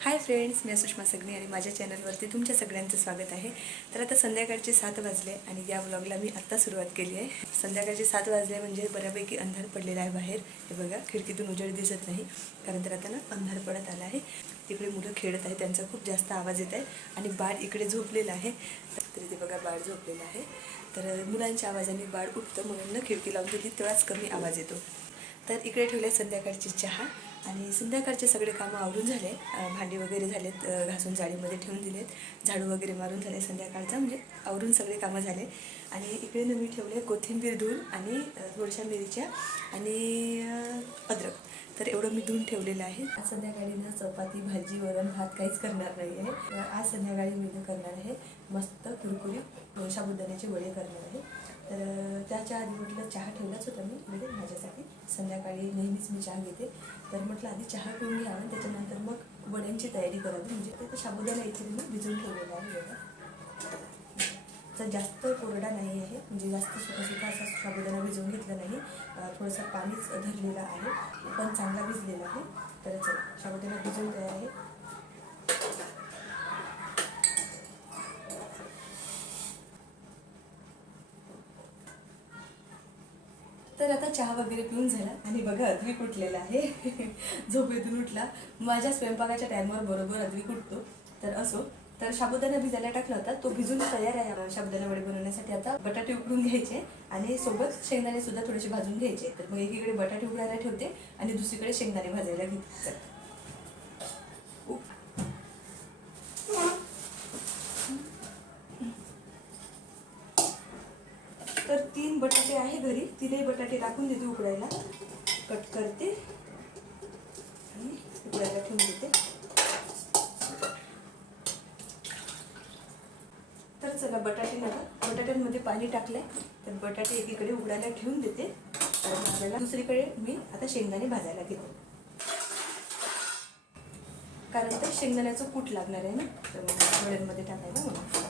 हाय friends मी सुषमा सगनी आणि माझ्या चॅनलवरती तुमच्या सगळ्यांचं स्वागत आहे. तर आता संध्याकाळचे सात वाजले आणि या व्लॉगला मी आत्ता सुरुवात केली आहे. संध्याकाळचे सात वाजले म्हणजे बऱ्यापैकी अंधार पडलेला आहे बाहेर. हे बघा खिडकीतून उजेड दिसत नाही. कारण तर आता ना अंधार पडत आला आहे. तिकडे मुलं खेळत आहे त्यांचा खूप जास्त आवाज येत आहे आणि बाळ इकडे झोपलेलं आहे. तर ते बघा बाळ झोपलेलं आहे. तर मुलांच्या आवाजाने बाळ उठतं म्हणून खिडकी लावून दिली तेव्हाच कमी आवाज येतो. तर इकडे ठेवले संध्याकाळची चहा. आणि संध्याकाळचे सगळे कामं आवरून झाले. भांडी वगैरे झालेत घासून जाळीमध्ये ठेवून दिलेत. झाडू वगैरे मारून झाले संध्याकाळचा म्हणजे आवरून सगळे कामं झाले. आणि इकडे ना मी ठेवले कोथिंबीर धुवून आणि अं, थोड्याशा आणि अद्रक. तर एवढं मी धुवून ठेवलेलं आहे. आज संध्याकाळी ना चपाती भाजी वरण भात काहीच करणार नाही आहे. आज संध्याकाळी मी करणार आहे मस्त कुरकुरीत अं, साबुदाण्याचे वडे करणार आहे. तर त्याच्या आधी म्हटलं चहा ठेवलाच होता मी म्हणजे माझ्यासाठी. संध्याकाळी नेहमीच मी चहा घेते. तर म्हटलं आधी चहा पिऊन घ्यावा आणि त्याच्यानंतर मग वड्यांची तयारी करावी. म्हणजे ते शाबुदाला इथे मी भिजून ठेवलेला आहे तर जास्त कोरडा नाही आहे. म्हणजे जास्त सुका असा साबुदाणा भिजवून घेतला नाही. थोडंसं पाणीच धरलेलं आहे. पण चांगला भिजलेला आहे. तर चला साबुदाणा भिजवून तयार आहे. तर आता चहा वगैरे पिऊन झाला. आणि बघा अद्विक उठलेला आहे. झोपेतून उठला. माझ्या स्वयंपाकाच्या टायमावर बरोबर अद्विक उठतो तर असो. तर साबुदाणा भिजायला टाकला होता. तो भिजून तयार आहे आपण साबुदाणा वडे बनवण्यासाठी. आता बटाटे उकडून घ्यायचे आणि सोबत शेंगदाणे सुद्धा थोडेसे भाजून घ्यायचे. तर मग एकीकडे बटाटे उकडायला ठेवते आणि दुसरीकडे शेंगदाणे भाजायला घेते तर तीन बटाटे आहे घरी तीनही बटाटे टाकून देते उकडायला. कट करते. आणि उकडायला ठेवून देते. तर चला बटाटे नका बटाट्यांमध्ये पाणी टाकलंय. तर बटाटे एकीकडे उकडायला ठेवून देते. तर आपल्याला दुसरीकडे मी आता शेंगदाणे भाजायला घेते. कारण तर शेंगदाण्याचं कूट लागणार आहे ना? तर मग वड्यांमध्ये टाकायला म्हणून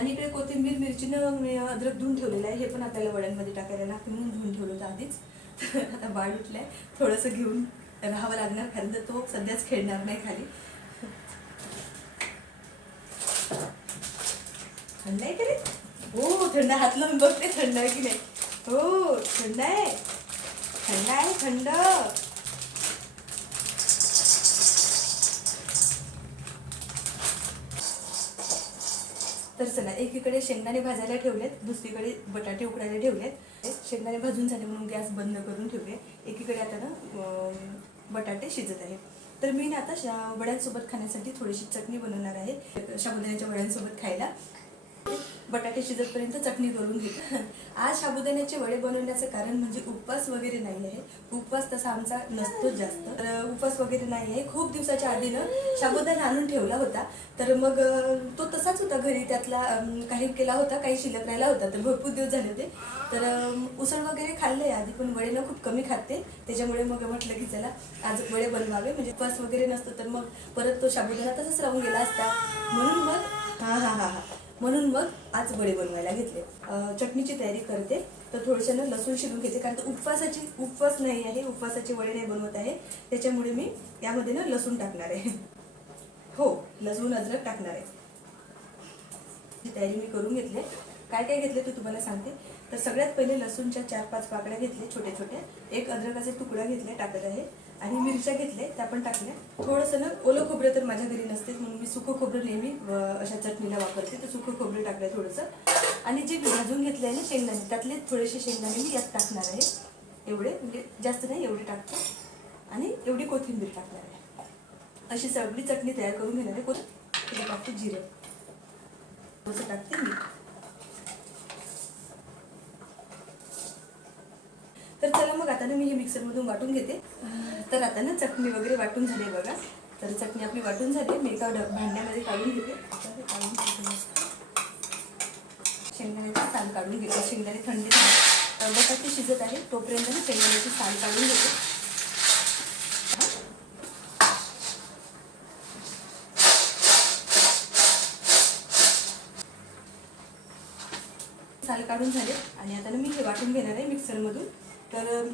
आणि इकडे कोथिंबीर मिरचीनं मी अद्रक धुवून ठेवलेलं आहे. हे पण आपल्याला वड्यांमध्ये टाकायला लागतं. म्हणून धुवून ठेवलं होतं आधीच. आता बाळ उठलाय. थोडंसं घेऊन राहावं लागणार कारण तर तो सध्याच खेळणार नाही खाली. थंड आहे की रे? हो थंड हात लावून बघते. थंड आहे की नाही? हो थंड आहे. थंड आहे थंड. एकीकडे शेंगदाणे भाजायला ठेवलेत दुसरीकडे बटाटे उकडायला ठेवलेत. शेंगदाणे भाजून झाले म्हणून गॅस बंद करून ठेवले. एकीकडे आता ना बटाटे शिजत आहे तर मी ना आता वड्यांसोबत खाण्यासाठी थोडीशी चटणी बनवणार आहे. साबुदाण्याच्या वड्यांसोबत खायला. बटाटे शिजतपर्यंत चटणी करून घेते आज साबुदाण्याचे वडे बनवण्याचं कारण म्हणजे उपवास वगैरे नाही आहे. उपवास तसा आमचा नसतोच जास्त. तर उपवास वगैरे नाही आहे. खूप दिवसाच्या आधीनं साबुदाणा आणून ठेवला होता. तर मग तो तसाच होता घरी. त्यातला काही केला होता काही शिल्लक राहिला होता. तर भरपूर दिवस झाले होते. तर उसळ वगैरे खाल्ले आधी. पण वडे ना खूप कमी खाते त्याच्यामुळे मग म्हटलं की चला आज वडे बनवावे. म्हणजे उपवास वगैरे नसतो तर मग परत तो साबुदाणा तसाच राहून गेला असता. म्हणून मग हां हां हां हां. म्हणून मग आज वडे बनवायला घेतले. चटणीची तयारी करते. तर थोडंसं ना लसूण शिरून घेते कारण तर उपवासाची उपवास नाही आहे उपवासाचे वडे नाही बनवत आहे. त्याच्यामुळे मी यामध्ये ना लसूण टाकणार आहे. हो लसूण अद्रक टाकणार आहे. तयारी मी करून घेतले. काय काय घेतले ते तुम्हाला सांगते. तर सगळ्यात पहिले लसूणच्या चार पाच पाकड्या घेतल्या छोट्या छोट्या. एक अद्रकाचे तुकडा घेतले टाकत आहे. आणि मिरच्या घेतल्या त्या पण टाकल्या. थोडंसं ना ओलं खोबरं तर माझ्या घरी नसतेच म्हणून मी सुकं खोबरं नेहमी अशा चटणीला वापरते. तर सुकं खोबरं टाकलं थोडंसं. आणि जे भाजून घेतले आहे ना शेंगदाणे त्यातले थोडेसे शेंगदाणे मी यात टाकणार आहे. एवढे म्हणजे जास्त नाही एवढे टाकते. आणि एवढी कोथिंबीर टाकणार आहे. अशी सगळी चटणी तयार करून घेणार आहे. कोथिंबीर टाकते जिरं. थोडंसं टाकते मी. तर आता ना मी हे मिक्सरमधून वाटून घेते. तर आता ना चटणी वगैरे वाटून झाली आहे बघा. तर चटणी आपली वाटून झाली मी एका ड- भांड्यामध्ये काढून घेते. काढून शेंगदाण्याची साल काढून घेते. शेंगदाणे थंडी बघा अं, शिजत आहे. तोपर्यंत ना शेंगदाण्याची साल काढून घेते. साल काढून झाले. आणि आता ना मी हे वाटून घेणार आहे मिक्सरमधून. तर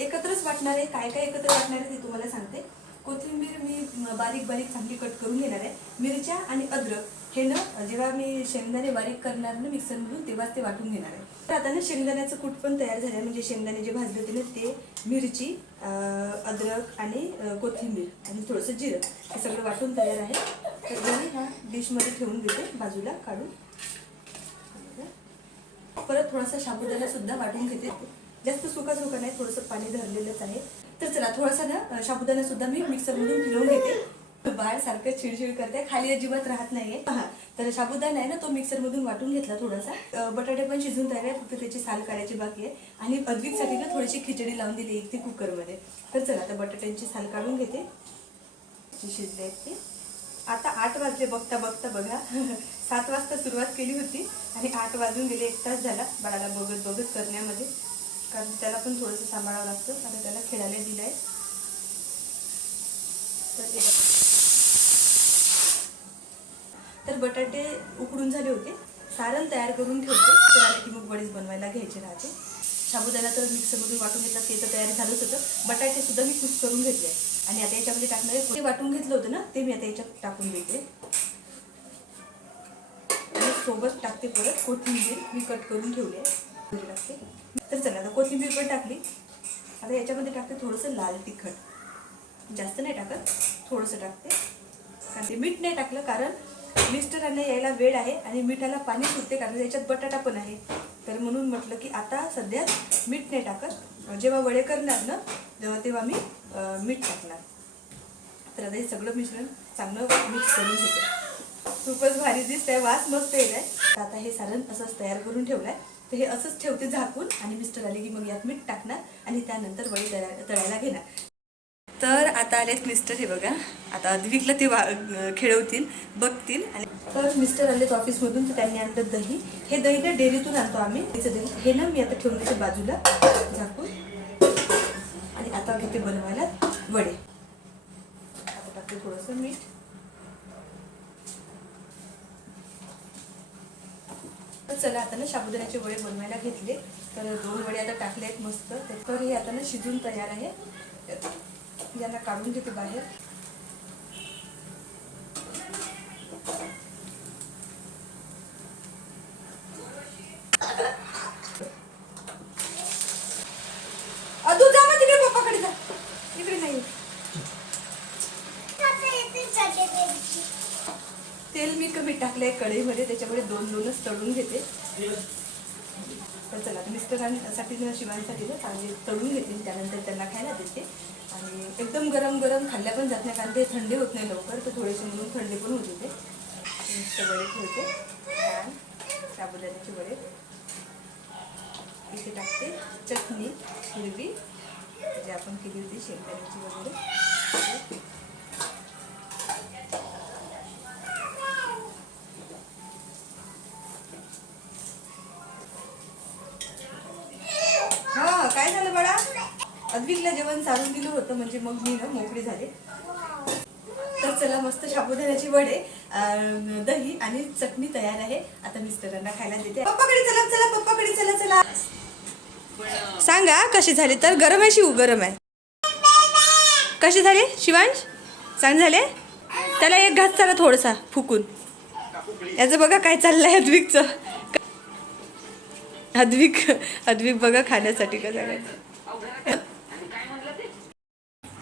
एकत्रच वाटणार आहे काय काय एकत्र वाटणार आहे ते तुम्हाला सांगते. कोथिंबीर मी बारीक बारीक चांगली कट करून घेणार आहे. मिरच्या आणि अद्रक हे ना जेव्हा मी शेंगदाणे बारीक करणार ना मिक्सरमधून तेव्हाच ते वाटून घेणार आहे. तर आता ना शेंगदाण्याचं कूट पण तयार झालं आहे. म्हणजे शेंगदाणे जे भाजले होते ना ते मिरची अद्रक आणि कोथिंबीर आणि थोडंसं जिरं हे सगळं वाटून तयार आहे. तर मी ह्या डिशमध्ये ठेवून देते बाजूला काढून. परत थोडासा साबुदाणा सुद्धा वाटून घेते. जास्त सुका सुका नाही थोडंसं पाणी धरलेलंच आहे. तर चला थोडासा ना साबुदाणा सुद्धा मी मिक्सरमधून फिरवून घेते. बाहेर सारखं चिडचिड करते खाली अजिबात राहत नाहीये. हा तर साबुदाणा आहे ना तो मिक्सरमधून वाटून घेतला थोडासा. बटाटे पण शिजून तयार आहे फक्त त्याची साल काढायची बाकी आहे. आणि अद्विकसाठी ना थोडीशी खिचडी लावून दिली एक ती कुकरमध्ये. तर चला आता बटाट्यांची साल काढून घेते. शिजले आहेत ते. आता आठ वाजले बघता बघता बघा. सात वाजता सुरुवात केली होती आणि आठ वाजून गेले एक तास झाला बाळाला बघत बघत करण्यामध्ये. कारण त्याला पण थोडंसं सांभाळावं लागतं. आता त्याला खेळायला दिलं आहे तर ते तर बटाटे उकडून झाले होते. सारण तयार करून ठेवते. तर आले की मग वडीच बनवायला घ्यायचे राहते. साबुदाणा तर मिक्सरमधून वाटून घेतला. ते तर तयार झालंच होतं. बटाटे सुद्धा मी कुस करून घेतले आणि आता याच्यामध्ये टाकणार आहे. ते वाटून घेतलं होतं ना ते मी आता याच्यात टाकून देते. आणि सोबत टाकते परत कोथिंबीर मी कट करून ठेवली आहे. टाकते तर चला आता कोथिंबीर पण टाकली. आता याच्यामध्ये टाकते थोडंसं लाल तिखट. जास्त नाही टाकत थोडंसं टाकते. कारण ते मीठ नाही टाकलं कारण मिस्टरांना यायला वेळ आहे आणि मिठाला पाणी सुटते कारण याच्यात बटाटा पण आहे. तर म्हणून म्हटलं की आता सध्या मीठ नाही टाकत. जेव्हा वडे करणार ना तेव्हा तेव्हा मी मीठ टाकणार. तर आता हे सगळं मिश्रण चांगलं मिक्स करून घेते. खूपच भारी दिसतंय वास मस्त येत आहे तर आता हे सारण असंच तयार करून ठेवलं आहे तर हे असंच ठेवते झाकून आणि मिस्टर आले की मग यात मीठ टाकणार आणि त्यानंतर वडी तळा- तळायला घेणार. तर आता आलेत मिस्टर हे बघा. आता अधिकला ते वा- खेळवतील बघतील आणि तर मिस्टर आलेत ऑफिसमधून तर त्यांनी आणलं दही. हे दही ना डेअरीतून आणतो आम्ही त्याचं दही. हे ना मी आता ठेवून देते बाजूला झाकून. आणि आता घेते बनवायला वडे. आता टाकते थोडंसं मीठ. तर चला आता ना साबुदाण्याचे वडे बनवायला घेतले. तर दोन वडे आता टाकले आहेत मस्त. तर हे आता ना शिजून तयार आहे. यांना काढून घेते बाहेर अदू जा मग तिकडे पप्पाकडे जा इकडे नाही तेल मी कमी टाकलंय कढईमध्ये त्याच्यामुळे दोन दोनच तळून घेते. तर चला मिस्टरांसाठी शिवांसाठी ना चांगले तळून घेते. त्यानंतर त्यांना खायला देते. आणि एकदम गरम गरम खाल्ल्या पण जात नाही कारण ते थंडे होत नाही लवकर तर थोडेसे म्हणून थंडे पण होते ते मिस्ट वडे ठेवते. छान साबुदाण्याचे वडे इथे टाकते. चटणी हिरवी जे आपण केली होती शेंगदाण्याची वगैरे. जेवण चालून दिलं होतं म्हणजे मग मी ना मोकळी झाले. तर चला मस्त शाबुदाण्याची वडे दही आणि चटणी तयार आहे. आता मिस्टरांना खायला देते. पप्पाकडे चला चला पप्पाकडे चला चला. सांगा कशी झाली? तर गरम आहे शिव? गरम आहे. कशी झाली शिवांश? सांग झाले? त्याला एक घास चला थोडासा फुकून. याचं बघा काय चाललंय अद्विकचं. अद्विक अद्विक बघा खाण्यासाठी कसं काय.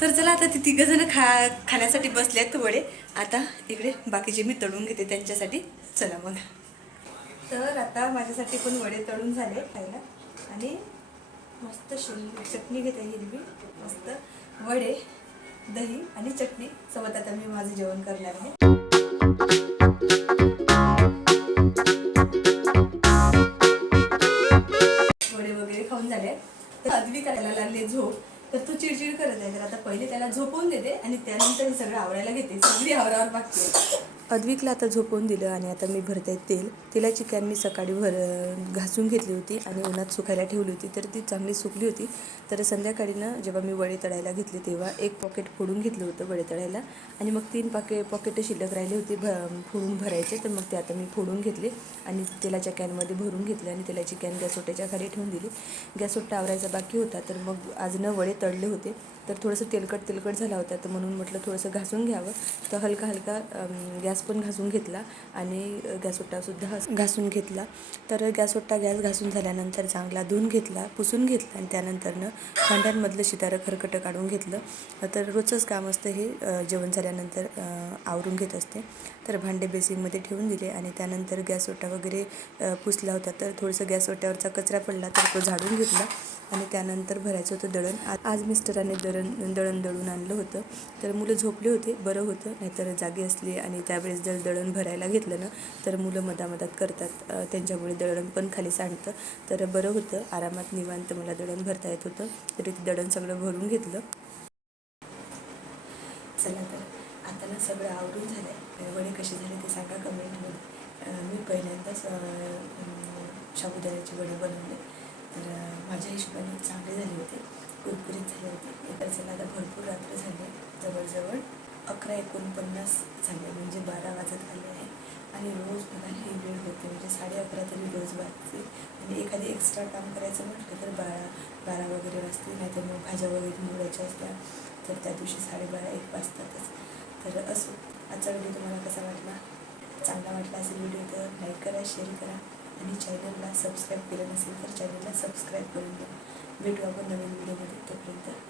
तर चला आता ती तिघ जण खा खाण्यासाठी बसले आहेत वडे आता इकडे बाकीचे मी तळून घेते त्यांच्यासाठी. चला मग. तर आता माझ्यासाठी पण वडे तळून झाले खायला. आणि मस्त शेंग चटणी घेते हिरवी मस्त वडे दही आणि चटणी. सोबत आता मी माझं जेवण करणार आहे. तर आता पहिले त्याला झोपवून देते आणि त्यानंतर हे सगळं आवरायला घेते. सगळी आवरावर अद्विकला आता झोपवून दिलं आणि आता मी भरते तेल. तेलाची कॅन मी सकाळी भर घासून घेतली होती आणि उन्हात सुकायला ठेवली होती. तर ती चांगली सुकली होती. तर संध्याकाळी ना जेव्हा मी वडे तळायला घेतले तेव्हा एक पॉकेट फोडून घेतलं होतं वडे तळायला. आणि मग तीन पाके पॉकेटं शिल्लक राहिले होते भ फोडून भरायचे. तर मग ते आता मी फोडून घेतले आणि तेलाच्या कॅनमध्ये भरून घेतले आणि तेलाची कॅन गॅसोट्याच्या खाली ठेवून दिली. गॅसोट्टा आवरायचा बाकी होता. तर मग आज न वडे तळले होते. तर थोडंसं तेलकट तेलकट झाला होता तर म्हणून म्हटलं थोडंसं घासून घ्यावं. तर हलका हलका गॅस पण घासून घेतला आणि गॅस ओट्टासुद्धा घासून घेतला. तर गॅस ओट्टा गॅस घासून झाल्यानंतर चांगला धुवून घेतला पुसून घेतला आणि त्यानंतरनं भांड्यांमधलं शितारं खरकटं काढून घेतलं. तर रोजचंच काम असतं हे जेवण झाल्यानंतर आवरून घेत असते. तर भांडे बेसिंगमध्ये ठेवून दिले आणि त्यानंतर गॅस वगैरे पुसला होता. तर थोडंसं गॅस कचरा पडला तर तो झाडून घेतला आणि त्यानंतर भरायचं होतं दळण. आज मिस्टरांनी दळण दळण दळून आणलं होतं. तर मुलं झोपले होते बरं होतं. नाहीतर जागी असली आणि त्यावेळेस जर दळण भरायला घेतलं ना तर मुलं मधामधात करतात. त्यांच्यामुळे दळण पण खाली सांडतं. तर बरं होतं. आरामात निवांत मला दळण भरता येत होतं. तरी ते दळण सगळं भरून घेतलं. चला तर आता ना सगळं आवरून झालं आहे वडे कसे झाले ते सांगा कमेंटमध्ये. मी पहिल्यांदाच अं, साबुदाण्याचे वडे बनवले. तर माझ्या हिशोबाने चांगले झाले होते. कुरकुरीत झाले होते. तर चला आता भरपूर रात्र झाले. जवळजवळ अकरा एकोणपन्नास झाले. म्हणजे बारा वाजत आले आहे. आणि रोज मला ही वेळ होते. म्हणजे साडे अकरा तरी रोज वाजते. आणि एखादी एक्स्ट्रा काम करायचं म्हटलं तर बारा बारा वगैरे वाजते. नाहीतर मग भाज्या वगैरे निवडायच्या असल्या तर त्या दिवशी साडेबारा एक वाजतातच. तर असो. आजचा व्हिडिओ तुम्हाला कसा वाटला? चांगला वाटला असेल व्हिडिओ तर लाईक करा शेअर करा. आणि चॅनलला सबस्क्राईब केलं नसेल तर चॅनलला सबस्क्राईब करून घ्या. भेटू आपण नवीन व्हिडिओमध्ये. तोपर्यंत